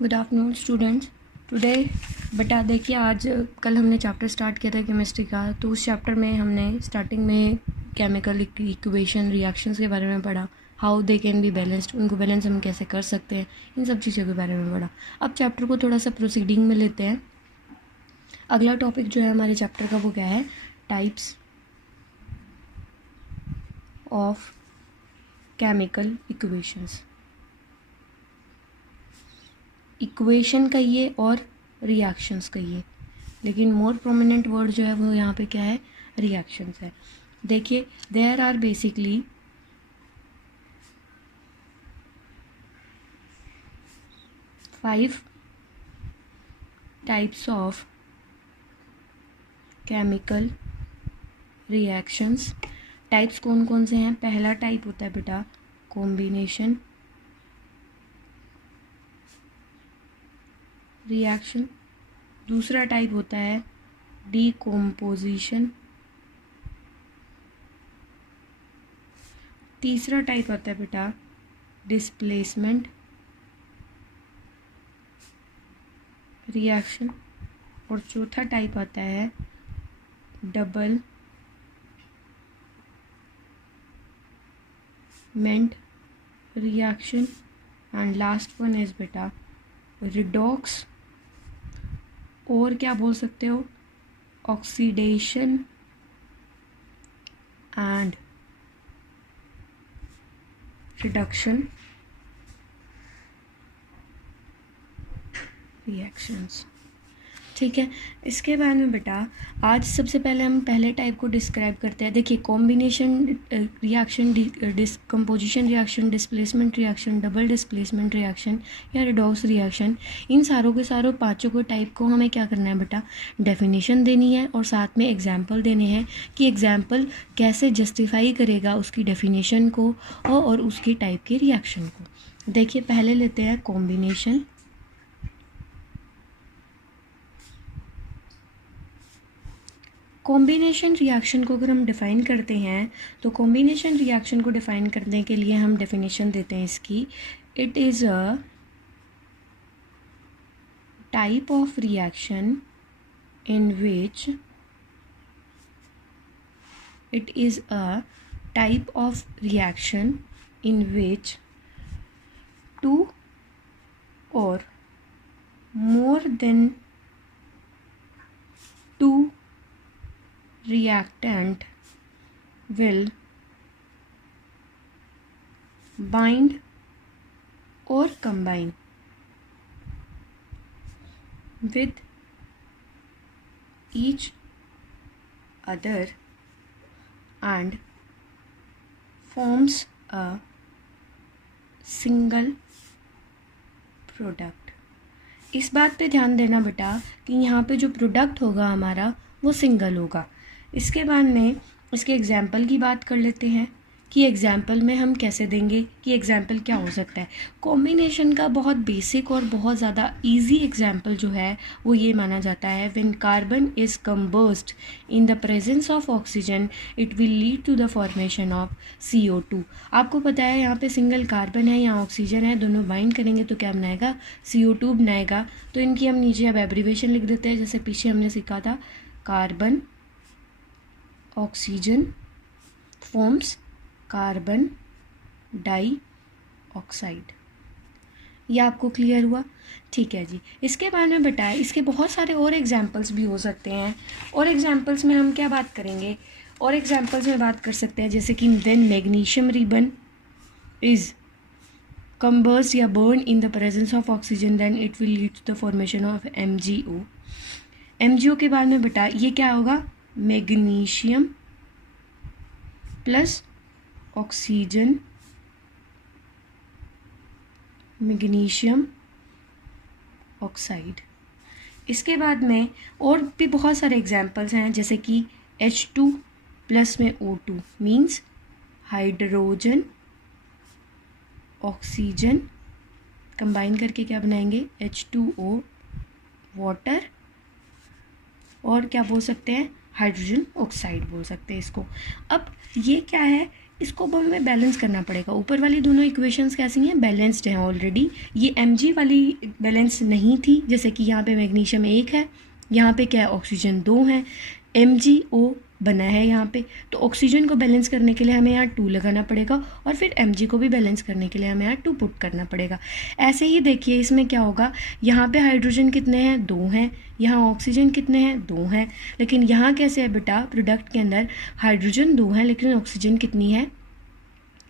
Good afternoon students. Today बेटा देखिए, आज कल हमने चैप्टर स्टार्ट किया था केमिस्ट्री का। तो उस चैप्टर में हमने स्टार्टिंग में केमिकल इक्वेशन रिएक्शंस के बारे में पढ़ा, how they can be balanced, उनको बैलेंस हम कैसे कर सकते हैं, इन सब चीज़ों के बारे में पढ़ा। अब चैप्टर को थोड़ा सा प्रोसीडिंग में लेते हैं। अगला टॉपिक जो है हमारे चैप्टर का वो क्या है, types of chemical equations. Equation कहिए और रिएक्शंस कहिए, लेकिन मोर प्रोमिनेंट वर्ड जो है वो यहाँ पे क्या है, रिएक्शंस है। देखिए, there are basically 5 types of chemical reactions. Types कौन कौन से हैं? पहला टाइप होता है बेटा कॉम्बिनेशन रिएक्शन, दूसरा टाइप होता है डीकॉम्पोजिशन, तीसरा टाइप आता है बेटा डिस्प्लेसमेंट रिएक्शन, और चौथा टाइप आता है double meant reaction, and last one is बेटा रिडॉक्स, और क्या बोल सकते हो, ऑक्सीडेशन एंड रिडक्शन रिएक्शंस। ठीक है, इसके बाद में बेटा आज सबसे पहले हम पहले टाइप को डिस्क्राइब करते हैं। देखिए, combination reaction, decomposition reaction, displacement reaction, double displacement reaction या रिडॉक्स रिएक्शन, इन सारों के सारों पांचों को टाइप को हमें क्या करना है बेटा, डेफिनेशन देनी है और साथ में एग्जाम्पल देने हैं कि एग्जाम्पल कैसे जस्टिफाई करेगा उसकी डेफिनेशन को और उसकी टाइप के रिएक्शन को। देखिए, पहले लेते हैं कॉम्बिनेशन। कॉम्बिनेशन रिएक्शन को अगर हम डिफ़ाइन करते हैं तो कॉम्बिनेशन रिएक्शन को डिफ़ाइन करने के लिए हम डेफिनेशन देते हैं इसकी, it is a type of reaction in which it is a type of reaction in which two or more than two reactant will bind or combine with each other and forms a single product। इस बात पे ध्यान देना बेटा कि यहाँ पे जो प्रोडक्ट होगा हमारा वो सिंगल होगा। इसके बाद में इसके एग्जाम्पल की बात कर लेते हैं कि एग्जाम्पल में हम कैसे देंगे, कि एग्जाम्पल क्या हो सकता है। कॉम्बिनेशन का बहुत बेसिक और बहुत ज़्यादा इजी एग्जाम्पल जो है वो ये माना जाता है, when carbon is combusted in the presence of oxygen it will lead to the formation of CO2। आपको पता है यहाँ पे सिंगल कार्बन है, यहाँ ऑक्सीजन है, दोनों बाइंड करेंगे तो क्या बनाएगा, CO2 बनाएगा। तो इनकी हम नीचे अब एब्रीवेशन लिख देते हैं, जैसे पीछे हमने सीखा था, carbon oxygen forms carbon dioxide. ये आपको क्लियर हुआ? ठीक है जी। इसके बारे में बताएं, इसके बहुत सारे और एग्जाम्पल्स भी हो सकते हैं, और एग्जाम्पल्स में हम क्या बात करेंगे, और एग्जाम्पल्स में बात कर सकते हैं जैसे कि then magnesium ribbon is combusted या burn in the presence of oxygen, then it will lead to the formation of MgO। MgO के बारे में बेटा ये क्या होगा, magnesium plus oxygen, magnesium oxide. इसके बाद में और भी बहुत सारे एग्जाम्पल्स हैं, जैसे कि H2 प्लस में O2 means hydrogen oxygen combine करके क्या बनाएंगे, H2O वाटर, और क्या बोल सकते हैं, हाइड्रोजन ऑक्साइड बोल सकते हैं इसको। अब ये क्या है, इसको अब हमें बैलेंस करना पड़ेगा। ऊपर वाली दोनों इक्वेशंस कैसी हैं, बैलेंस्ड हैं ऑलरेडी। ये Mg वाली बैलेंस नहीं थी, जैसे कि यहाँ पे मैग्नीशियम 1 है, यहाँ पे क्या है ऑक्सीजन 2 है, MgO बना है यहाँ पे। तो ऑक्सीजन को बैलेंस करने के लिए हमें यहाँ 2 लगाना पड़ेगा और फिर Mg को भी बैलेंस करने के लिए हमें यहाँ 2 पुट करना पड़ेगा। ऐसे ही देखिए इसमें क्या होगा, यहाँ पे हाइड्रोजन कितने हैं, 2 हैं, यहाँ ऑक्सीजन कितने हैं, 2 हैं। लेकिन यहाँ कैसे है बेटा, प्रोडक्ट के अंदर हाइड्रोजन 2 है लेकिन ऑक्सीजन कितनी है,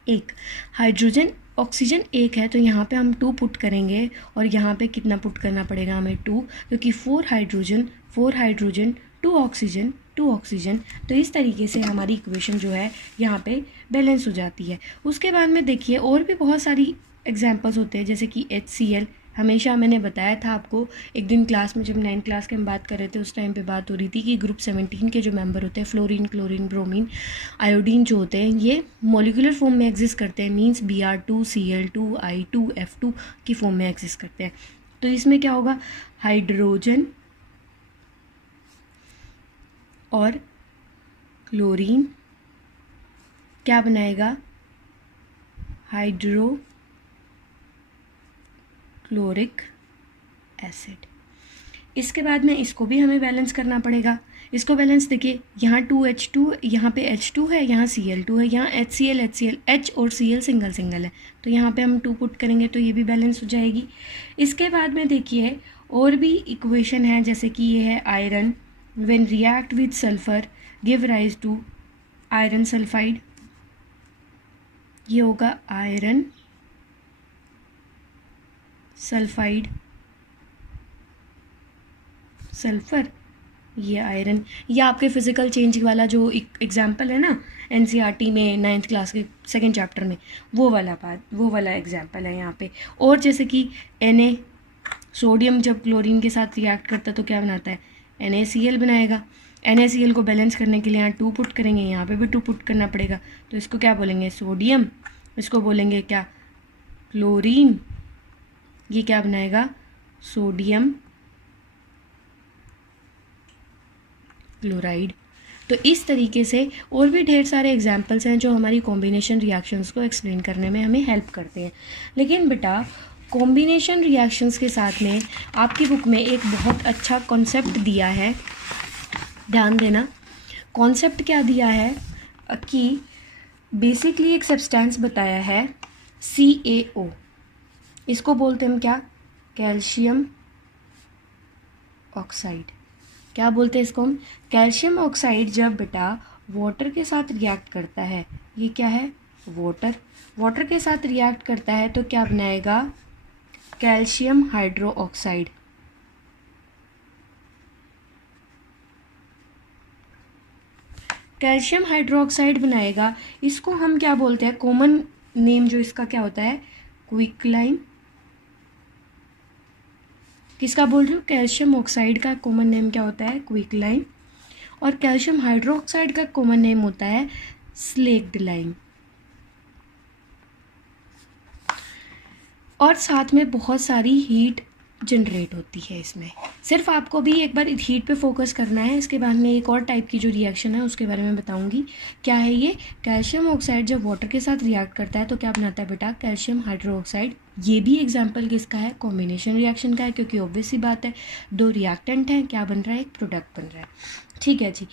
1। हाइड्रोजन ऑक्सीजन 1 है तो यहाँ पे हम 2 पुट करेंगे और यहाँ पे कितना पुट करना पड़ेगा हमें, 2, क्योंकि 4 हाइड्रोजन 2 ऑक्सीजन 2 ऑक्सीजन। तो इस तरीके से हमारी इक्वेशन जो है यहाँ पे बैलेंस हो जाती है। उसके बाद में देखिए और भी बहुत सारी एग्जांपल्स होते हैं, जैसे कि HCl। हमेशा मैंने बताया था आपको, एक दिन क्लास में जब 9th क्लास के हम बात कर रहे थे उस टाइम पे बात हो रही थी कि ग्रुप 17 के जो मेंबर होते हैं, फ्लोरीन, क्लोरीन, ब्रोमीन, आयोडीन जो होते हैं, ये मॉलिक्यूलर फॉर्म में एग्जिस्ट करते हैं, मींस Br2Cl2 I2F2 की फॉर्म में एग्जिस्ट करते हैं। तो इसमें क्या होगा, हाइड्रोजन और क्लोरीन क्या बनाएगा, हाइड्रोक्लोरिक एसिड। इसके बाद में इसको भी हमें बैलेंस करना पड़ेगा। इसको बैलेंस देखिए, यहाँ 2H2, यहाँ पे H2 है, यहाँ Cl2 है, यहाँ HCl H और Cl सिंगल सिंगल है, तो यहाँ पे हम 2 पुट करेंगे तो ये भी बैलेंस हो जाएगी। इसके बाद में देखिए और भी इक्वेशन है, जैसे कि ये है iron, when react with sulfur give rise to iron sulfide। ये होगा आयरन सल्फाइड, सल्फर, ये आयरन। ये आपके फिजिकल चेंज वाला जो एग्जाम्पल है ना NCERT में 9th क्लास के 2nd चैप्टर में, वो वाला एग्जाम्पल है यहाँ पे। और जैसे कि Na, सोडियम जब क्लोरीन के साथ रिएक्ट करता है तो क्या बनाता है, NaCl बनाएगा। NaCl को बैलेंस करने के लिए यहाँ 2 पुट करेंगे, यहाँ पे भी 2 पुट करना पड़ेगा, तो इसको क्या बोलेंगे, सोडियम, इसको बोलेंगे क्या, क्लोरीन, ये क्या बनाएगा, सोडियम क्लोराइड। तो इस तरीके से और भी ढेर सारे एग्जाम्पल्स हैं जो हमारी कॉम्बिनेशन रिएक्शंस को एक्सप्लेन करने में हमें हेल्प करते हैं। लेकिन बेटा कॉम्बिनेशन रिएक्शंस के साथ में आपकी बुक में एक बहुत अच्छा कॉन्सेप्ट दिया है, ध्यान देना। कॉन्सेप्ट क्या दिया है कि बेसिकली एक सब्सटेंस बताया है CaO, इसको बोलते हैं हम क्या, कैल्शियम ऑक्साइड। क्या बोलते हैं इसको हम, कैल्शियम ऑक्साइड। जब बेटा वाटर के साथ रिएक्ट करता है, ये क्या है, वाटर के साथ रिएक्ट करता है तो क्या बनाएगा, calcium hydro oxide. Calcium hydroxide बनाएगा। इसको हम क्या बोलते हैं, कॉमन नेम जो इसका क्या होता है, क्विकलाइन। किसका बोल रही हूँ, कैल्शियम ऑक्साइड का कॉमन नेम क्या होता है, क्विकलाइन। और कैल्शियम हाइड्रोक्साइड का कॉमन नेम होता है स्लेक्ड लाइम। और साथ में बहुत सारी हीट जनरेट होती है इसमें। सिर्फ आपको भी एक बार हीट पे फोकस करना है। इसके बाद में एक और टाइप की जो रिएक्शन है उसके बारे में बताऊंगी। क्या है ये, कैल्शियम ऑक्साइड जब वाटर के साथ रिएक्ट करता है तो क्या बनाता है बेटा, कैल्शियम हाइड्रोक्साइड। ये भी एग्जाम्पल किसका है, कॉम्बिनेशन रिएक्शन का है, क्योंकि ऑब्वियस सी बात है दो रिएक्टेंट हैं, क्या बन रहा है, एक प्रोडक्ट बन रहा है। ठीक है जी।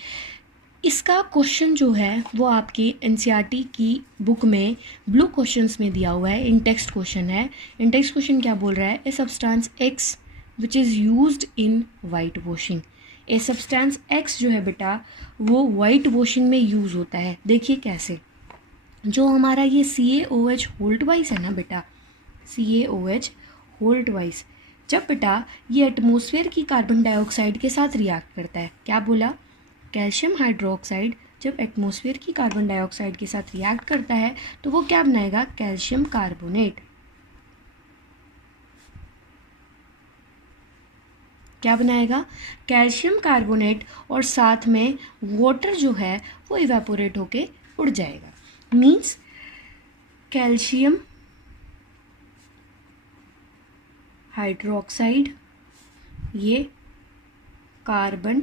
इसका क्वेश्चन जो है वो आपके NCERT की बुक में ब्लू क्वेश्चंस में दिया हुआ है, इन टेक्स्ट क्वेश्चन है। इन टेक्स्ट क्वेश्चन क्या बोल रहा है, a substance X which is used in white washing. A substance X जो है बेटा वो वाइट वॉशिंग में यूज़ होता है। देखिए कैसे, जो हमारा ये CaOH होल्ट वाइज है ना बेटा, CaOH होल्ट वाइज, जब बेटा ये एटमॉस्फेयर की कार्बन डाइऑक्साइड के साथ रिएक्ट करता है, क्या बोला, कैल्शियम हाइड्रोक्साइड जब एटमॉस्फेयर की कार्बन डाइऑक्साइड के साथ रिएक्ट करता है तो वो क्या बनाएगा, कैल्शियम कार्बोनेट। क्या बनाएगा, कैल्शियम कार्बोनेट। और साथ में वाटर जो है वो इवेपोरेट होके उड़ जाएगा। मीन्स कैल्शियम हाइड्रोक्साइड, ये कार्बन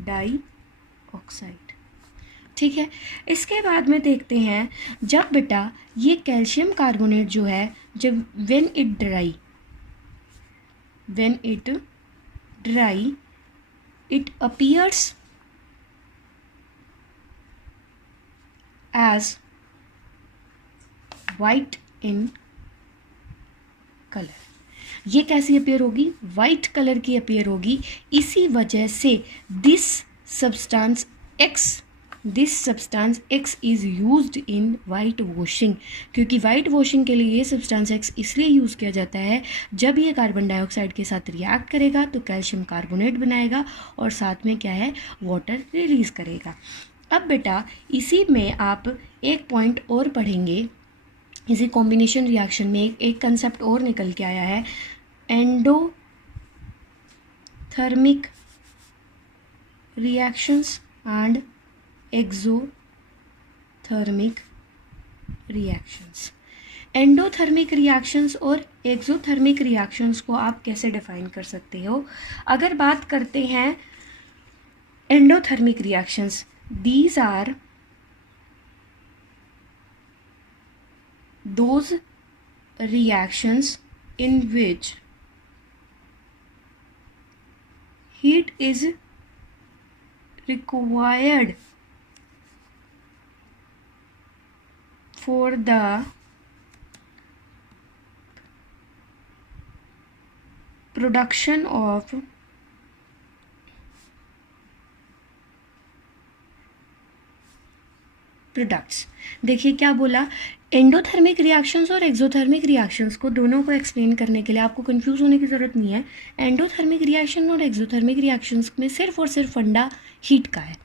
डाइऑक्साइड। ठीक है। इसके बाद में देखते हैं, जब बेटा ये कैल्शियम कार्बोनेट जो है, जब when it dry it appears as white in colour. ये कैसी अपीयर होगी? वाइट कलर की अपीयर होगी। इसी वजह से this substance x is used in white washing, क्योंकि वाइट वॉशिंग के लिए ये सब्सटेंस एक्स इसलिए यूज़ किया जाता है, जब ये कार्बन डाइऑक्साइड के साथ रिएक्ट करेगा तो कैल्शियम कार्बोनेट बनाएगा और साथ में क्या है, वाटर रिलीज़ करेगा। अब बेटा इसी में आप एक पॉइंट और पढ़ेंगे, इसी कॉम्बिनेशन रिएक्शन में एक कंसेप्ट और निकल के आया है, endothermic reactions and exothermic reactions. Endothermic reactions और एक्सोथर्मिक रिएक्शंस को आप कैसे डिफाइन कर सकते हो? अगर बात करते हैं endothermic reactions, these are those reactions in which heat is required for the production of products. देखिए क्या बोला, एंडोथर्मिक रिएक्शंस और एक्सोथर्मिक रिएक्शंस को दोनों को एक्सप्लेन करने के लिए आपको कंफ्यूज होने की ज़रूरत नहीं है। एंडोथर्मिक रिएक्शन और एक्सोथर्मिक रिएक्शंस में सिर्फ और सिर्फ फंडा हीट का है।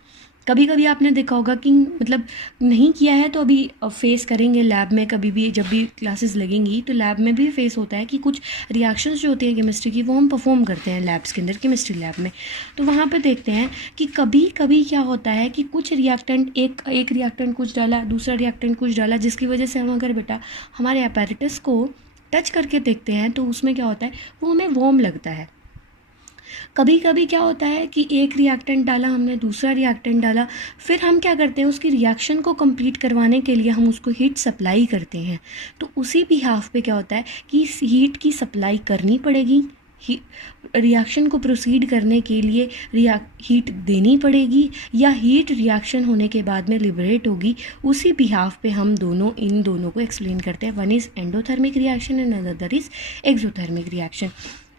कभी कभी आपने देखा होगा कि मतलब नहीं किया है तो अभी फेस करेंगे लैब में, कभी भी जब भी क्लासेस लगेंगी तो लैब में भी फेस होता है कि कुछ रिएक्शंस जो होती हैं केमिस्ट्री की, वो हम परफॉर्म करते हैं लैब्स के अंदर, केमिस्ट्री लैब में। तो वहाँ पे देखते हैं कि कभी कभी क्या होता है कि कुछ रिएक्टेंट, एक रिएक्टेंट कुछ डाला, दूसरा रिएक्टेंट कुछ डाला, जिसकी वजह से हम अगर बेटा हमारे अपैरेटस को टच करके देखते हैं तो उसमें क्या होता है, वो हमें वार्म लगता है। कभी कभी क्या होता है कि एक रिएक्टेंट डाला हमने, दूसरा रिएक्टेंट डाला, फिर हम क्या करते हैं, उसकी रिएक्शन को कंप्लीट करवाने के लिए हम उसको हीट सप्लाई करते हैं। तो उसी बिहाफ पे क्या होता है कि हीट की सप्लाई करनी पड़ेगी, रिएक्शन को प्रोसीड करने के लिए हीट देनी पड़ेगी, या हीट रिएक्शन होने के बाद में लिबरेट होगी। उसी बिहाफ पे हम इन दोनों को एक्सप्लेन करते हैं। One is endothermic reaction and other is exothermic reaction.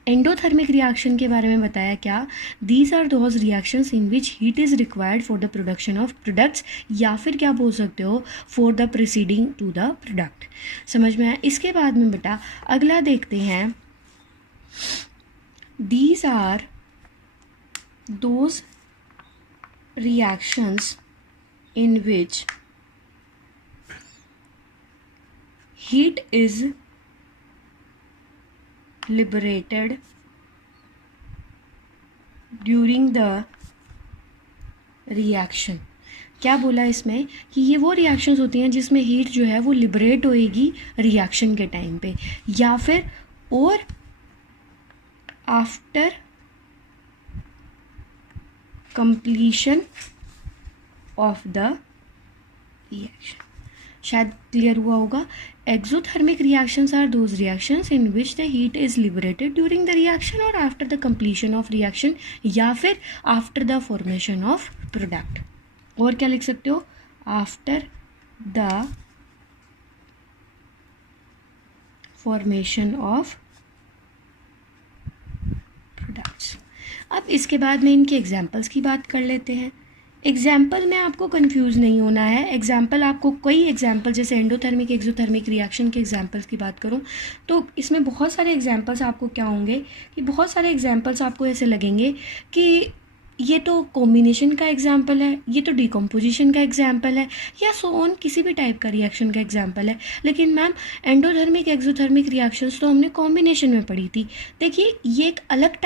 Endothermic reaction के बारे में बताया क्या, these are those reactions in which heat is required for the production of products, या फिर क्या बोल सकते हो, for the proceeding to the product. समझ में आया? इसके बाद में बेटा अगला देखते हैं, these are those reactions in which heat is liberated during the reaction। क्या बोला इसमें कि ये वो रिएक्शंस होती हैं जिसमें हीट जो है वो लिबरेट होएगी रिएक्शन के टाइम पे, या फिर और after completion of the reaction. शायद क्लियर हुआ होगा। Exothermic reactions are those reactions in which the heat is liberated during the reaction और after the completion of reaction, या फिर after the formation of product. और क्या लिख सकते हो, after the formation of products. अब इसके बाद में इनके एग्जाम्पल्स की बात कर लेते हैं। एग्जाम्पल में आपको कंफ्यूज नहीं होना है। एग्जाम्पल आपको कई एग्जाम्पल, जैसे एंडोथर्मिक एक्सोथर्मिक रिएक्शन के एग्जाम्पल्स की बात करूं तो इसमें बहुत सारे एग्जाम्पल्स आपको क्या होंगे कि बहुत सारे एग्जाम्पल्स आपको ऐसे लगेंगे कि ये तो कॉम्बिनेशन का एग्जाम्पल है, ये तो डिकम्पोजिशन का एग्जाम्पल है, या सो ऑन किसी भी टाइप का रिएक्शन का एग्जाम्पल है। लेकिन मैम एंडोथर्मिक एक्सोथर्मिक रिएक्शंस तो हमने कॉम्बिनेशन में पढ़ी थी। देखिए ये एक अलग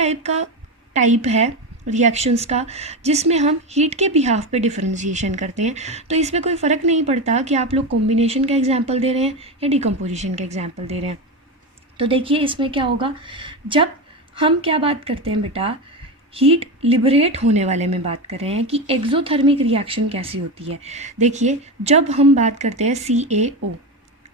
टाइप है रिएक्शंस का, जिसमें हम हीट के बिहाफ पे डिफरेंशिएशन करते हैं। तो इसमें कोई फ़र्क नहीं पड़ता कि आप लोग कॉम्बिनेशन का एग्जाम्पल दे रहे हैं या डिकम्पोजिशन का एग्जाम्पल दे रहे हैं। तो देखिए इसमें क्या होगा, जब हम क्या बात करते हैं बेटा हीट लिबरेट होने वाले में बात कर रहे हैं कि एक्सोथर्मिक रिएक्शन कैसी होती है। देखिए, जब हम बात करते हैं CaO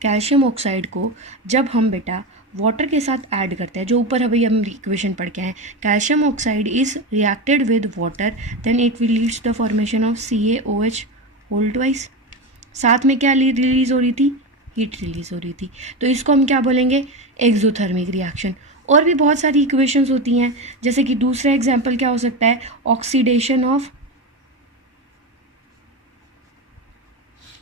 कैल्शियम ऑक्साइड को, जब हम बेटा वाटर के साथ ऐड करते हैं, जो ऊपर अभी हम इक्वेशन पढ़ के आए, calcium oxide is reacted with water then it will leads the formation of CaOH whole twice. साथ में क्या रिलीज हो रही थी? हीट रिलीज हो रही थी। तो इसको हम क्या बोलेंगे? Exothermic reaction. और भी बहुत सारी इक्वेशंस होती हैं, जैसे कि दूसरा एग्जांपल क्या हो सकता है? Oxidation of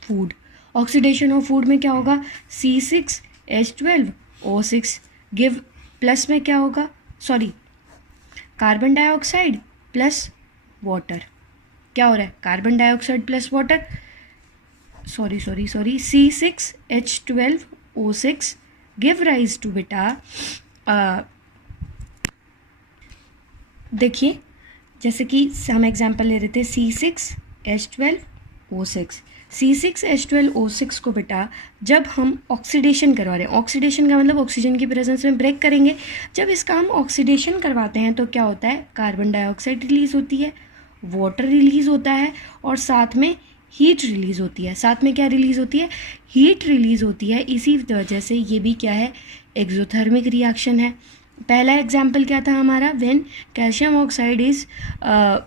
food. Oxidation of food में क्या होगा? C6H12O6 गिव, प्लस में क्या होगा? Sorry, carbon dioxide plus water. क्या हो रहा है? Carbon dioxide plus water, sorry C6H12O6 give rise to बेटा, देखिए जैसे कि हम एग्जांपल ले रहे थे C6H12O6। C6H12O6 को बेटा जब हम ऑक्सीडेशन करवा रहे हैं, ऑक्सीडेशन का मतलब ऑक्सीजन की प्रेजेंस में ब्रेक करेंगे, जब इसका हम ऑक्सीडेशन करवाते हैं तो क्या होता है? कार्बन डाइऑक्साइड रिलीज होती है, वाटर रिलीज होता है और साथ में हीट रिलीज होती है। साथ में क्या रिलीज होती है? हीट रिलीज होती है। इसी वजह से ये भी क्या है? एक्सोथर्मिक रिएक्शन है। पहला एग्जाम्पल क्या था हमारा? When calcium oxide is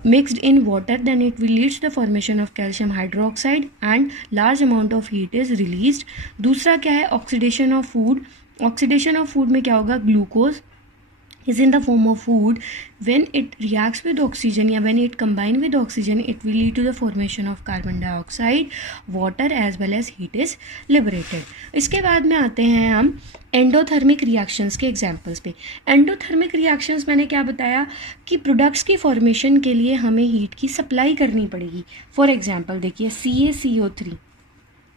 mixed in water then it will leads the formation of calcium hydroxide and large amount of heat is released. दूसरा क्या है? Oxidation of food. Oxidation of food में क्या होगा? Glucose is in the form of food. When it reacts with oxygen या when it combine with oxygen, it will lead to the formation of carbon dioxide, water as well as heat is liberated. इसके बाद में आते हैं हम endothermic reactions के examples पे। Endothermic reactions मैंने क्या बताया कि प्रोडक्ट्स की फॉर्मेशन के लिए हमें हीट की सप्लाई करनी पड़ेगी। फॉर एग्जांपल देखिए CaCO3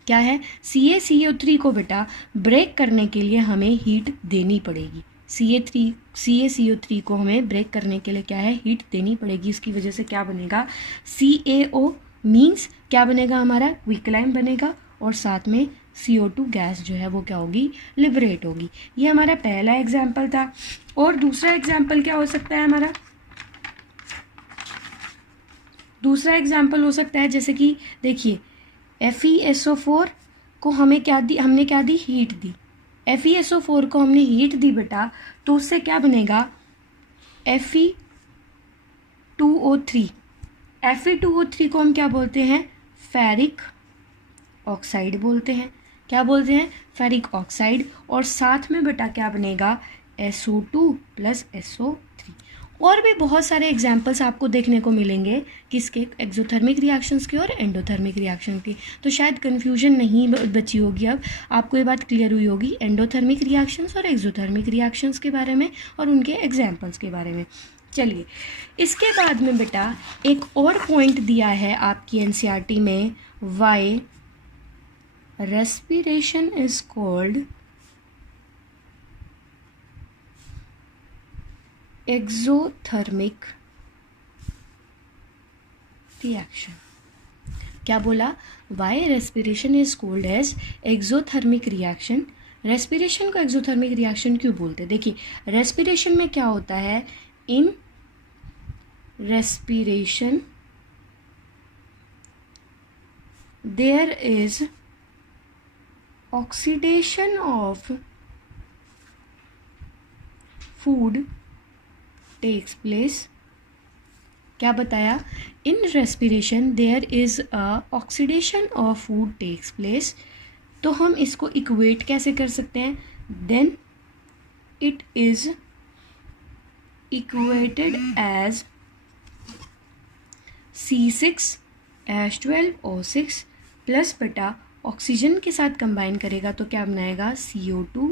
क्या है? CaCO3 को बेटा ब्रेक करने के लिए हमें हीट देनी पड़ेगी। CaCO3 को हमें ब्रेक करने के लिए क्या है? हीट देनी पड़ेगी। इसकी वजह से क्या बनेगा? CaO मीन्स क्या बनेगा हमारा? क्विकलाइन बनेगा और साथ में CO2 गैस जो है वो क्या होगी? लिबरेट होगी। ये हमारा पहला एग्जाम्पल था। और दूसरा एग्जाम्पल क्या हो सकता है हमारा? दूसरा एग्जाम्पल हो सकता है जैसे कि देखिए FeSO4 को हमें क्या दी? हमने क्या दी? हीट दी। FeSO4 को हमने हीट दी बेटा, तो उससे क्या बनेगा? Fe2O3। Fe2O3 को हम क्या बोलते हैं? फेरिक ऑक्साइड बोलते हैं। क्या बोलते हैं? Ferric oxide. और साथ में बेटा क्या बनेगा? SO2 plus SO3। और भी बहुत सारे एग्जाम्पल्स आपको देखने को मिलेंगे किसके? एक्सोथर्मिक रिएक्शंस के और एंडोथर्मिक रिएक्शन की। तो शायद कन्फ्यूजन नहीं बची होगी, अब आपको ये बात क्लियर हुई होगी एंडोथर्मिक रिएक्शंस और एक्सोथर्मिक रिएक्शंस के बारे में और उनके एग्जाम्पल्स के बारे में। चलिए, इसके बाद में बेटा एक और पॉइंट दिया है आपकी NCERT में, why respiration is called exothermic reaction. क्या बोला? Why respiration is called as exothermic reaction. Respiration को एक्सोथर्मिक रिएक्शन क्यों बोलते हैं? देखिए, रेस्पिरेशन में क्या होता है? In respiration there is oxidation of food takes place. क्या बताया? In respiration there is oxidation of food takes place. तो हम इसको इक्वेट कैसे कर सकते हैं? Then it is equated as C6H12O6 plus बेटा ऑक्सीजन के साथ कंबाइन करेगा तो क्या बनाएगा? CO2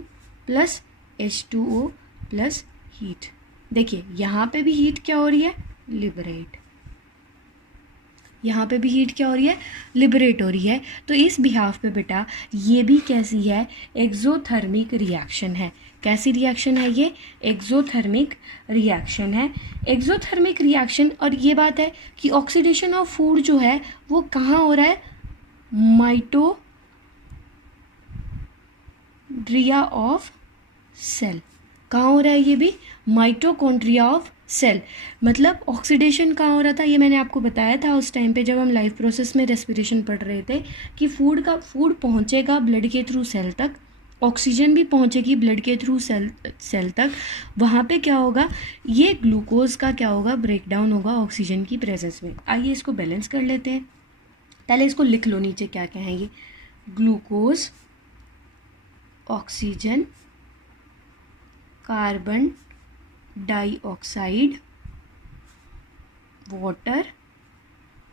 plus H2O plus heat. देखिए यहाँ पे भी हीट क्या हो रही है? लिबरेट। यहाँ पे भी हीट क्या हो रही है? लिबरेट हो रही है। तो इस बिहाफ पे बेटा ये भी कैसी है? एक्सोथर्मिक रिएक्शन है। कैसी रिएक्शन है ये? एक्सोथर्मिक रिएक्शन है। एक्सोथर्मिक रिएक्शन, और ये बात है कि ऑक्सीडेशन ऑफ फूड जो है वो कहाँ हो रहा है? Mitochondria of cell. कहाँ हो रहा है ये भी? Mitochondria of cell. मतलब ऑक्सीडेशन कहाँ हो रहा था, ये मैंने आपको बताया था उस टाइम पे जब हम लाइफ प्रोसेस में रेस्पिरेशन पढ़ रहे थे कि फूड पहुँचेगा ब्लड के थ्रू सेल तक, ऑक्सीजन भी पहुँचेगी ब्लड के थ्रू सेल तक। वहाँ पे क्या होगा, ये ग्लूकोज का क्या होगा, ब्रेकडाउन होगा ऑक्सीजन की प्रेजेंस में। आइए इसको बैलेंस कर लेते हैं। पहले इसको लिख लो नीचे क्या क्या है ये, glucose, oxygen, carbon dioxide, water,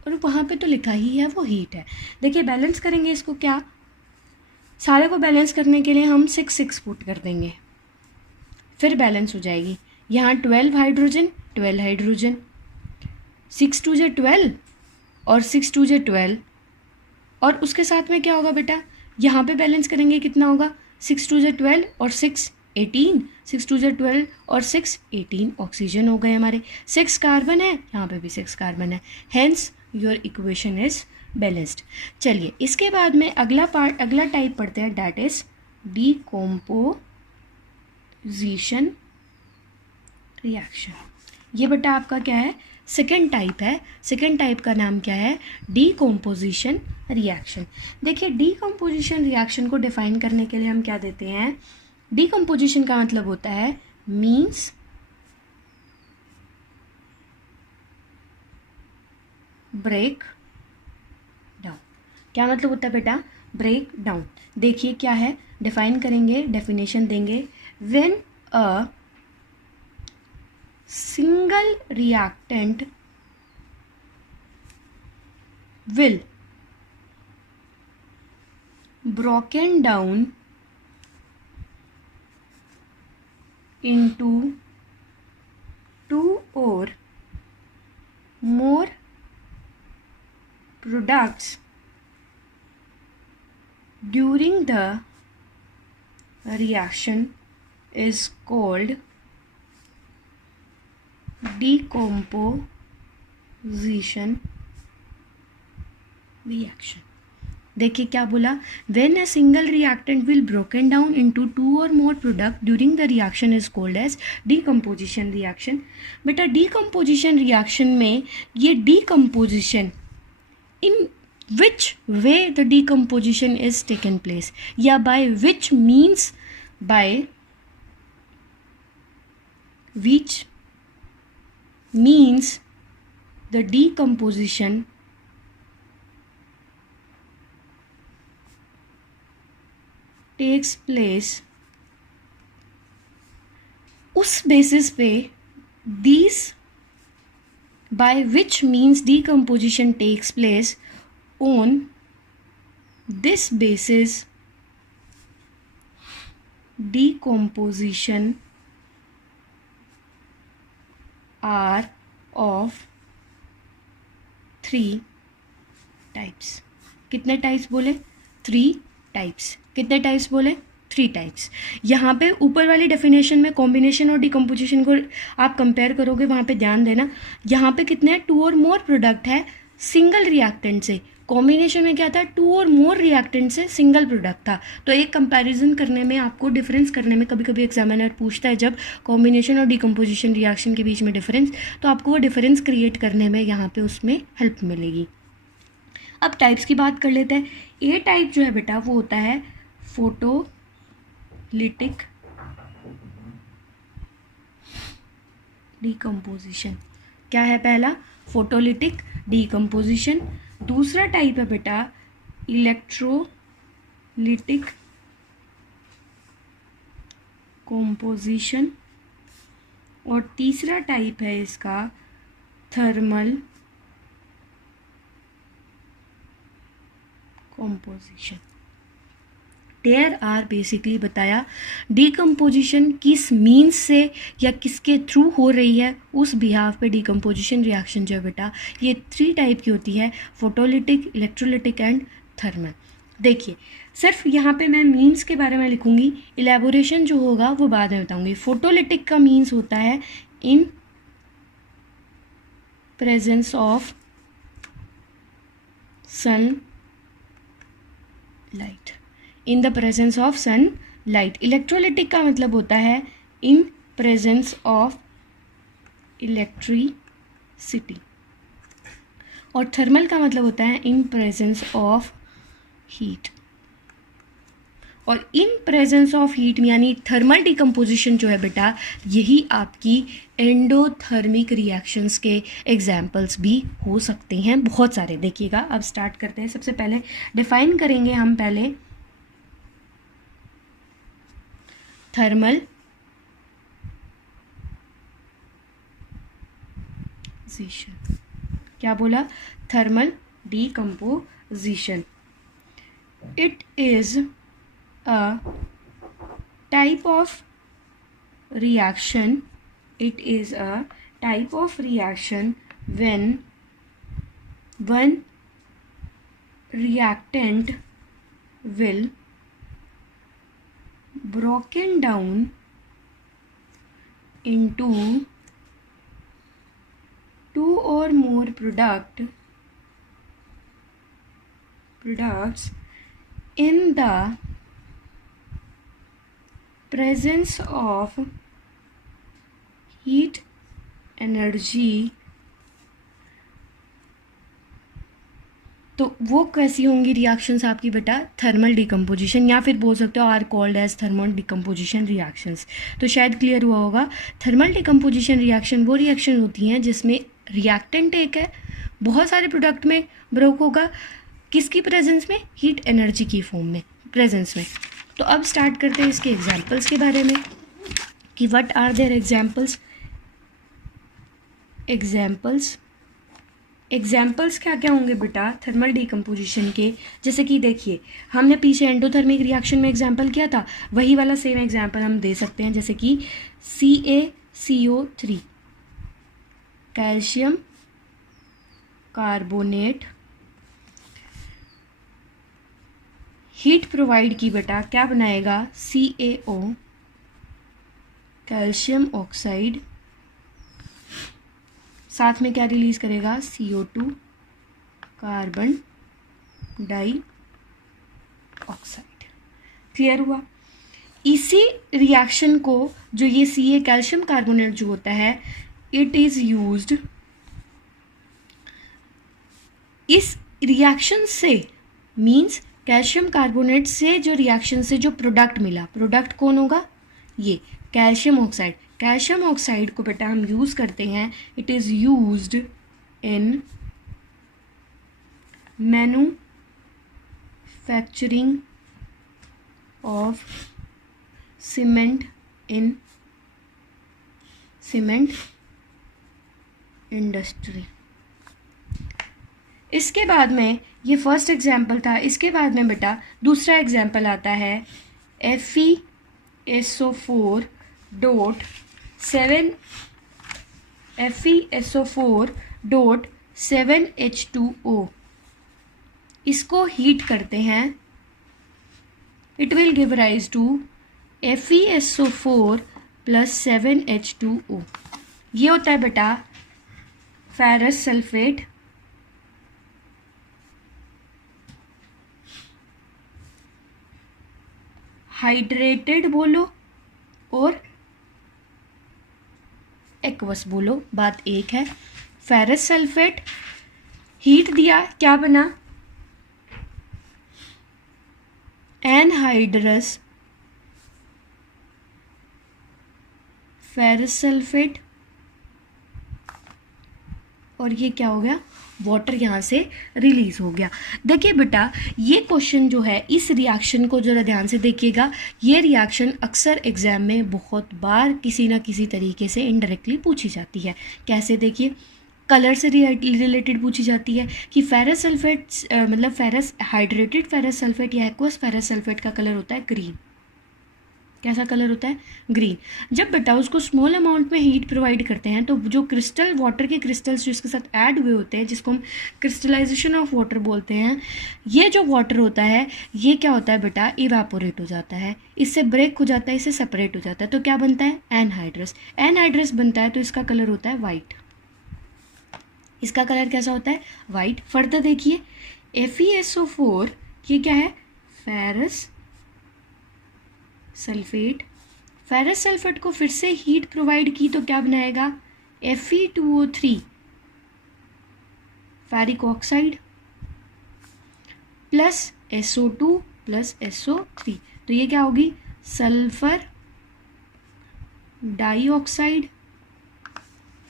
और वहाँ पे तो लिखा ही है वो हीट है। देखिए बैलेंस करेंगे इसको, क्या सारे को बैलेंस करने के लिए हम 6 पुट कर देंगे, फिर बैलेंस हो जाएगी। यहाँ 12 हाइड्रोजन 12 हाइड्रोजन, 6 2 जे 12 और 6 2 जे 12, और उसके साथ में क्या होगा बेटा, यहाँ पे बैलेंस करेंगे कितना होगा, 6 2 जे 12 और 6 18, 6 2 जे 12 और 6 18 ऑक्सीजन हो गए हमारे। 6 कार्बन है, यहाँ पे भी 6 कार्बन है, hence your equation is balanced. चलिए इसके बाद में अगला टाइप पढ़ते हैं, दैट इज डीकम्पोजिशन रिएक्शन। ये बेटा आपका क्या है, सेकेंड टाइप है। सेकेंड टाइप का नाम क्या है, डीकम्पोजिशन रिएक्शन। देखिए डीकम्पोजिशन रिएक्शन को डिफाइन करने के लिए हम क्या देते हैं, डीकम्पोजिशन का मतलब होता है मीन्स ब्रेक डाउन। क्या मतलब होता है बेटा, ब्रेक डाउन। देखिए क्या है, डिफाइन करेंगे, डेफिनेशन देंगे, when a single reactant will broken down into 2 or more products during the reaction is called decomposition reaction. देखिए क्या बोला, when a single reactant will broken down into 2 or more product during the reaction is called as decomposition reaction. बेटा decomposition reaction में ये decomposition in which way the decomposition is taken place, या by which means, by which means the decomposition takes place, उस basis पे these, by which means decomposition takes place, on this basis decomposition are of 3 types. कितने types बोले, 3 types. कितने types बोले, 3 types. यहाँ पे ऊपर वाली डेफिनेशन में कॉम्बिनेशन और डिकम्पोजिशन को आप कंपेयर करोगे, वहाँ पे ध्यान देना, यहाँ पे कितने हैं, 2 और मोर प्रोडक्ट है सिंगल रिएक्टेंट से, कॉम्बिनेशन में क्या था, 2 और मोर रिएक्टेंट से सिंगल प्रोडक्ट था। तो एक कंपैरिजन करने में, आपको डिफरेंस करने में, कभी कभी एग्जामिनर पूछता है जब कॉम्बिनेशन और डिकम्पोजिशन रिएक्शन के बीच में डिफरेंस, तो आपको वो डिफरेंस क्रिएट करने में यहाँ पे उसमें हेल्प मिलेगी। अब टाइप्स की बात कर लेते हैं। ए टाइप जो है बेटा वो होता है फोटोलिटिक डिकम्पोजिशन। क्या है पहला, फोटोलिटिक डिकम्पोजिशन। दूसरा टाइप है बेटा इलेक्ट्रोलिटिक कॉम्पोजिशन, और तीसरा टाइप है इसका thermal composition. There are basically बताया डिकम्पोजिशन किस मीन्स से या किसके थ्रू हो रही है, उस बिहाफ पे डिकम्पोजिशन रिएक्शन जो है बेटा ये 3 टाइप की होती है, फोटोलिटिक, इलेक्ट्रोलिटिक एंड थर्मल। देखिए सिर्फ यहाँ पे मैं मीन्स के बारे में लिखूँगी, इलेबोरेशन जो होगा वो बाद में बताऊँगी। फोटोलिटिक का मीन्स होता है in presence of sunlight, in the presence of sunlight. Electrolytic का मतलब होता है इन प्रेजेंस ऑफ इलेक्ट्रिसिटी, और थर्मल का मतलब होता है इन प्रेजेंस ऑफ हीट। और इन प्रेजेंस ऑफ हीट यानी थर्मल डिकम्पोजिशन जो है बेटा, यही आपकी एंडोथर्मिक रिएक्शंस के एग्जाम्पल्स भी हो सकते हैं, बहुत सारे। देखिएगा, अब स्टार्ट करते हैं। सबसे पहले डिफाइन करेंगे हम पहले थर्मल क्या बोला? Thermal decomposition. It is a type of reaction. It is a type of reaction when one reactant will broken down into two or more products in the presence of heat energy। तो वो कैसी होंगी reactions आपकी बेटा? Thermal decomposition, या फिर बोल सकते हो are called as thermal decomposition reactions. तो शायद क्लियर हुआ होगा। थर्मल डिकम्पोजिशन रिएक्शन वो रिएक्शन होती हैं जिसमें रिएक्टेंट एक है, बहुत सारे प्रोडक्ट में ब्रोक होगा, किसकी प्रेजेंस में? हीट एनर्जी की फॉर्म में, प्रेजेंस में। तो अब स्टार्ट करते हैं इसके एग्जाम्पल्स के बारे में कि what are their examples. Examples क्या क्या होंगे बेटा थर्मल डिकम्पोजिशन के? जैसे कि देखिए, हमने पीछे एंडोथर्मिक रिएक्शन में एग्जाम्पल किया था, वही वाला सेम एग्जाम्पल हम दे सकते हैं। जैसे कि CaCO3 calcium carbonate heat provide की बेटा, क्या बनाएगा? CaO कैल्शियम ऑक्साइड, साथ में क्या रिलीज करेगा? CO2 carbon dioxide. क्लियर हुआ? इसी रिएक्शन को जो ये Ca कैल्शियम कार्बोनेट जो होता है, इट इज यूज्ड इस रिएक्शन से, मीन्स कैल्शियम कार्बोनेट से जो रिएक्शन से जो प्रोडक्ट मिला, प्रोडक्ट कौन होगा? ये कैल्शियम ऑक्साइड। कैल्शियम ऑक्साइड को बेटा हम यूज़ करते हैं, it is used in manufacturing of cement in cement industry. इसके बाद में, ये फर्स्ट एग्जाम्पल था, इसके बाद में बेटा दूसरा एग्जाम्पल आता है FeSO4.7H2O। इसको हीट करते हैं, it will give rise to FeSO4 + 7H2O। ये होता है बेटा फेरस सल्फेट, हाइड्रेटेड बोलो और एक्वस बोलो, बात एक है। फेरस सल्फेट हीट दिया, क्या बना? एनहाइड्रस फेरस सल्फेट, और ये क्या हो गया? वाटर यहाँ से रिलीज हो गया। देखिए बेटा, ये क्वेश्चन जो है, इस रिएक्शन को जरा ध्यान से देखिएगा। ये रिएक्शन अक्सर एग्जाम में बहुत बार किसी ना किसी तरीके से इनडायरेक्टली पूछी जाती है। कैसे? देखिए, कलर से रिलेटेड पूछी जाती है कि फेरस सल्फेट मतलब फेरस हाइड्रेटेड फेरस सल्फेट या एक्वस फेरस सल्फेट का कलर होता है ग्रीन। कैसा कलर होता है? ग्रीन। जब बेटा उसको स्मॉल अमाउंट में हीट प्रोवाइड करते हैं, तो जो क्रिस्टल, वाटर के क्रिस्टल्स जो इसके साथ ऐड हुए होते हैं, जिसको हम क्रिस्टलाइजेशन ऑफ वाटर बोलते हैं, ये जो वाटर होता है, ये क्या होता है बेटा? इवापोरेट हो जाता है, इससे ब्रेक हो जाता है, इससे सेपरेट हो जाता है। तो क्या बनता है? एनहाइड्रस। एनहाइड्रस बनता है तो इसका कलर होता है वाइट। इसका कलर कैसा होता है? वाइट। फर्दर देखिए, FeSO4 ये क्या है? फेरस सल्फेट, फेरस सल्फेट को फिर से हीट प्रोवाइड की तो क्या बनाएगा, Fe2O3 ferric oxide plus SO2 plus SO3, तो ये क्या होगी, सल्फर डाइऑक्साइड,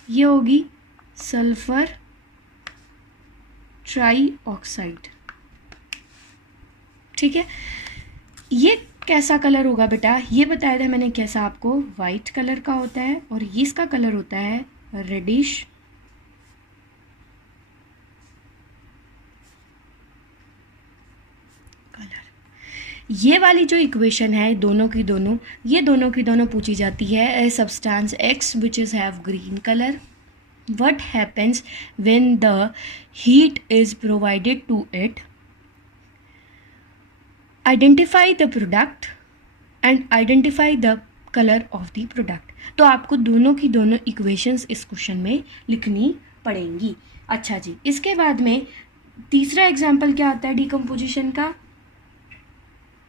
ये होगी सल्फर ट्राइऑक्साइड। ठीक है, ये कैसा कलर होगा बेटा, ये बताया था मैंने कैसा आपको, वाइट कलर का होता है और ये इसका कलर होता है रेडिश कलर। ये वाली जो इक्वेशन है दोनों की दोनों पूछी जाती है। A substance x which is have green colour, what happens when the heat is provided to it, identify the product and identify the color of the product। तो आपको दोनों की दोनों इक्वेशंस इस क्वेश्चन में लिखनी पड़ेंगी। अच्छा जी, इसके बाद में तीसरा एग्जाम्पल क्या आता है डिकम्पोजिशन का,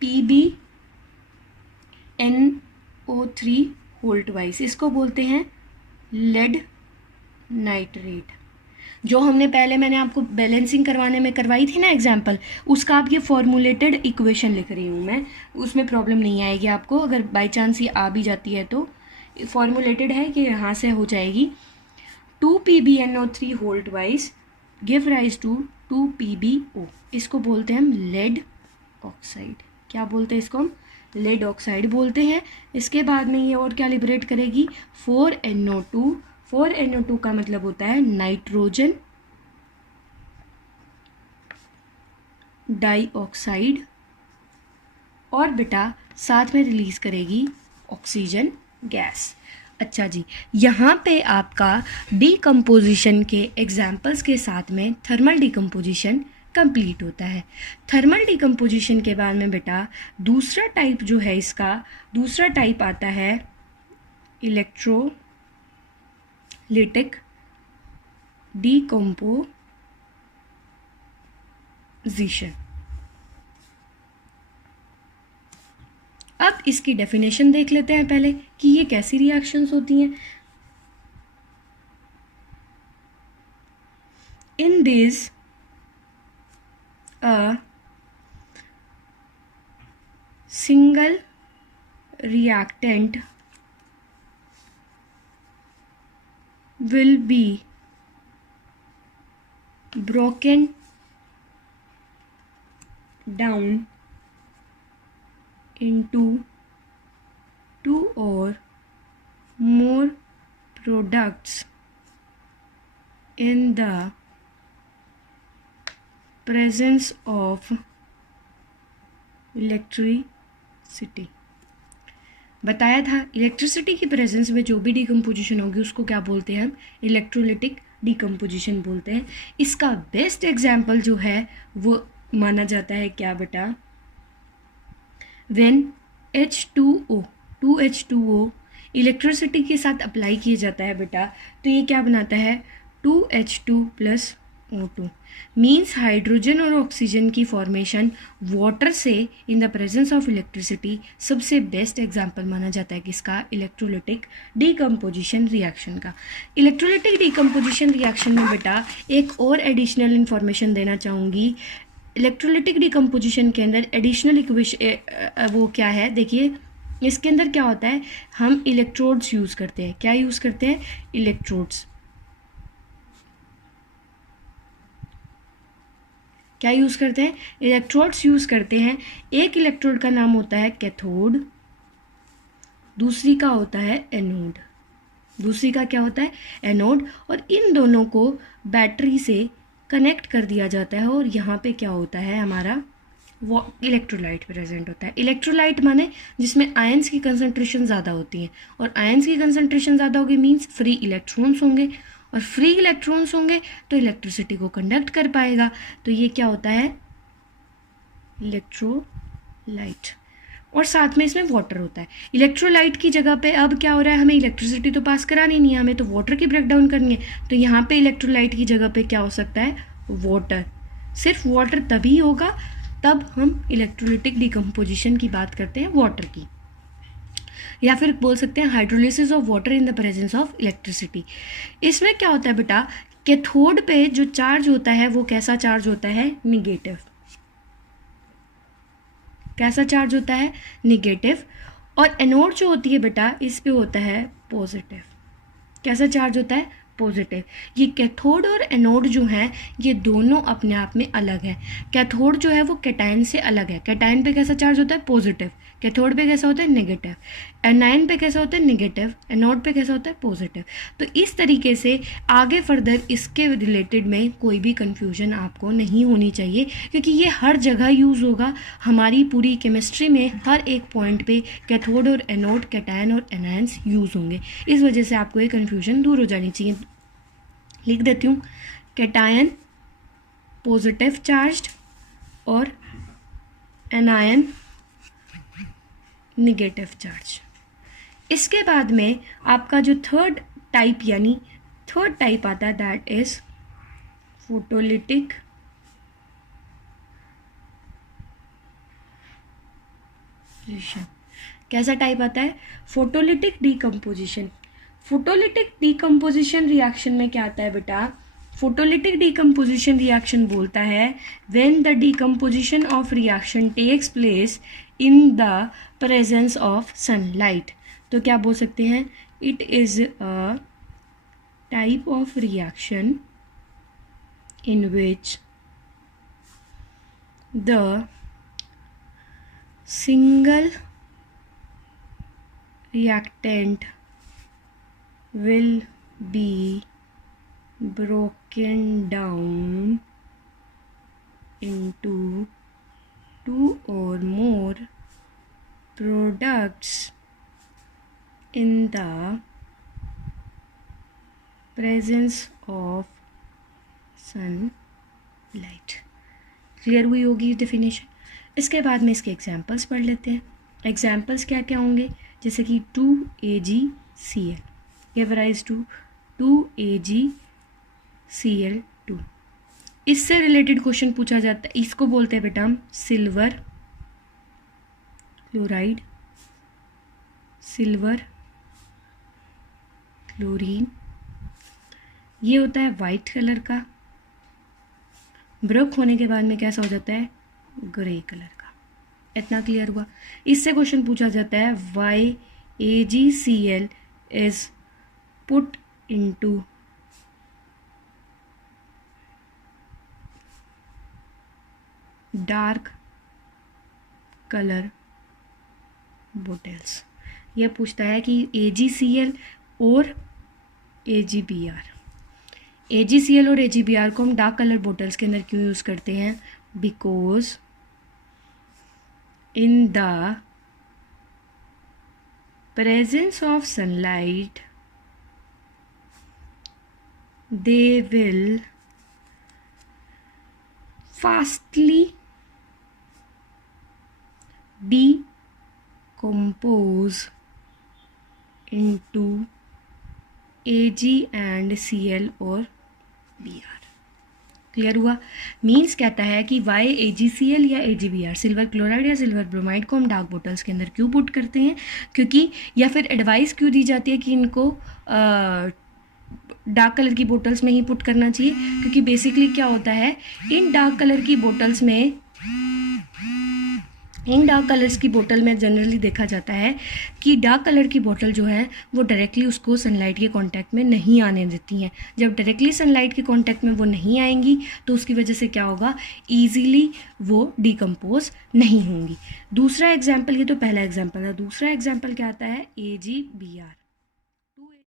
PbNO3 होल ट्वाइस, इसको बोलते हैं लेड नाइट्रेट। जो हमने पहले मैंने आपको बैलेंसिंग करवाने में करवाई थी ना एग्जाम्पल, उसका आप ये फॉर्मुलेटेड इक्वेशन लिख रही हूँ मैं, उसमें प्रॉब्लम नहीं आएगी आपको, अगर बाय चांस ये आ भी जाती है तो फॉर्मुलेटेड है कि यहाँ से हो जाएगी। 2PbNO3 whole twice give rise to 2PbO, इसको बोलते हैं हम लेड ऑक्साइड। क्या बोलते हैं इसको हम, लेड ऑक्साइड बोलते हैं। इसके बाद में ये और क्या लिबरेट करेगी, 4NO2। 4NO2 का मतलब होता है नाइट्रोजन डाइऑक्साइड, और बेटा साथ में रिलीज करेगी ऑक्सीजन गैस। अच्छा जी, यहाँ पे आपका डीकम्पोजिशन के एग्जाम्पल्स के साथ में थर्मल डीकम्पोजिशन कंप्लीट होता है। थर्मल डीकम्पोजिशन के बाद में बेटा दूसरा टाइप जो है इसका, दूसरा टाइप आता है इलेक्ट्रोलिटिक डीकम्पोजिशन। अब इसकी डेफिनेशन देख लेते हैं पहले कि ये कैसी रिएक्शंस होती हैं। In this a single reactant will be broken down into two or more products in the presence of electricity. बताया था इलेक्ट्रिसिटी की प्रेजेंस में जो भी डिकम्पोजिशन होगी उसको क्या बोलते हैं हम, इलेक्ट्रोलिटिक डिकम्पोजिशन बोलते हैं। इसका बेस्ट एग्जाम्पल जो है वो माना जाता है क्या बेटा, व्हेन H2O 2H2O इलेक्ट्रिसिटी के साथ अप्लाई किया जाता है बेटा, तो ये क्या बनाता है 2H2 + O2, मीन्स हाइड्रोजन और ऑक्सीजन की फॉर्मेशन वाटर से इन द प्रेजेंस ऑफ इलेक्ट्रिसिटी सबसे बेस्ट एग्जांपल माना जाता है किसका, इलेक्ट्रोलिटिक डीकम्पोजिशन रिएक्शन का। इलेक्ट्रोलिटिक डीकम्पोजिशन रिएक्शन में बेटा एक और एडिशनल इन्फॉर्मेशन देना चाहूँगी। इलेक्ट्रोलिटिक डीकम्पोजिशन के अंदर एडिशनल इक्वेशन वो क्या है, देखिए इसके अंदर क्या होता है, हम इलेक्ट्रोड्स यूज़ करते हैं। क्या यूज़ करते हैं, इलेक्ट्रोड्स। क्या यूज़ करते हैं, इलेक्ट्रोड्स यूज़ करते हैं। एक इलेक्ट्रोड का नाम होता है कैथोड, दूसरी का होता है एनोड। दूसरी का क्या होता है, एनोड। और इन दोनों को बैटरी से कनेक्ट कर दिया जाता है और यहाँ पे क्या होता है, हमारा वो इलेक्ट्रोलाइट प्रेजेंट होता है। इलेक्ट्रोलाइट माने जिसमें आयंस की कंसंट्रेशन ज़्यादा होती है, और आयंस की कंसंट्रेशन ज़्यादा होगी मीन्स फ्री इलेक्ट्रॉन्स होंगे, और फ्री इलेक्ट्रॉन्स होंगे तो इलेक्ट्रिसिटी को कंडक्ट कर पाएगा। तो ये क्या होता है, इलेक्ट्रोलाइट। और साथ में इसमें वाटर होता है। इलेक्ट्रोलाइट की जगह पे अब क्या हो रहा है, हमें इलेक्ट्रिसिटी तो पास करानी नहीं है, हमें तो वाटर की ब्रेकडाउन करनी है। तो यहाँ पे इलेक्ट्रोलाइट की जगह पे क्या हो सकता है, वाटर। सिर्फ वाटर तभी होगा तब हम इलेक्ट्रोलिटिक डिकम्पोजिशन की बात करते हैं वाटर की। या फिर बोल सकते हैं hydrolysis of water in the presence of electricity. इसमें क्या होता है बेटा, कैथोड पे जो चार्ज होता है वो कैसा चार्ज होता है, निगेटिव। कैसा चार्ज होता है, निगेटिव। और एनोड जो होती है बेटा, इस पे होता है पॉजिटिव। कैसा चार्ज होता है, पॉजिटिव। ये कैथोड और एनोड जो हैं ये दोनों अपने आप में अलग है। कैथोड जो है वो कैटायन से अलग है। कैटायन पे कैसा चार्ज होता है, पॉजिटिव। कैथोड पे कैसा होता है, नेगेटिव। एनायन पे कैसा होता है, नेगेटिव। एनोड पे कैसा होता है, पॉजिटिव। तो इस तरीके से आगे फर्दर इसके रिलेटेड में कोई भी कन्फ्यूजन आपको नहीं होनी चाहिए, क्योंकि ये हर जगह यूज़ होगा। हमारी पूरी केमिस्ट्री में हर एक पॉइंट पे कैथोड और एनोड, कैटायन और एनायंस यूज़ होंगे। इस वजह से आपको ये कन्फ्यूजन दूर हो जानी चाहिए। लिख देती हूँ, कैटायन पॉजिटिव चार्ज्ड और एनायन निगेटिव चार्ज। इसके बाद में आपका जो थर्ड टाइप आता है, दैट इज फोटोलिटिक डिकम्पोजिशन। कैसा टाइप आता है, photolytic decomposition. Photolytic decomposition reaction में क्या आता है बेटा, फोटोलिटिक डिकम्पोजिशन रिएक्शन बोलता है when the decomposition of reaction takes place in the presence of sunlight. तो क्या बोल सकते हैं, it is a type of reaction in which the single reactant will be broken down into two or more products in the presence of sunlight। Clear हुई होगी definition. इसके बाद में इसके एग्जांपल्स पढ़ लेते हैं। एग्जांपल्स क्या क्या होंगे, जैसे कि 2AgCl give rise to 2AgCl2। इससे रिलेटेड क्वेश्चन पूछा जाता है, इसको बोलते हैं बेटा हम सिल्वर क्लोराइड, सिल्वर क्लोरीन। ये होता है वाइट कलर का, ब्रोक होने के बाद में कैसा हो जाता है, ग्रे कलर का। इतना क्लियर हुआ। इससे क्वेश्चन पूछा जाता है YAgCl is put into dark colour bottles. यह पूछता है कि AgCl और AgBr। AgCl और AgBr को हम डार्क कलर बोटल्स के अंदर क्यों यूज़ करते हैं, because in the presence of sunlight they will fastly decompose into Ag and Cl और Br। क्लियर हुआ। मीन्स कहता है कि YAgCl या AgBr, सिल्वर क्लोराइड या सिल्वर ब्रोमाइड को हम डार्क बोटल्स के अंदर क्यों पुट करते हैं, क्योंकि या फिर एडवाइस क्यों दी जाती है कि इनको डार्क कलर की बोटल्स में ही पुट करना चाहिए, क्योंकि बेसिकली क्या होता है, इन डार्क कलर्स की बोतल में जनरली देखा जाता है कि डार्क कलर की बोतल जो है वो डायरेक्टली उसको सनलाइट के कांटेक्ट में नहीं आने देती हैं। जब डायरेक्टली सनलाइट के कांटेक्ट में वो नहीं आएंगी तो उसकी वजह से क्या होगा, ईजीली वो डिकम्पोज नहीं होंगी। दूसरा एग्जाम्पल, ये तो पहला एग्जाम्पल है, दूसरा एग्जाम्पल क्या आता है, AgBr।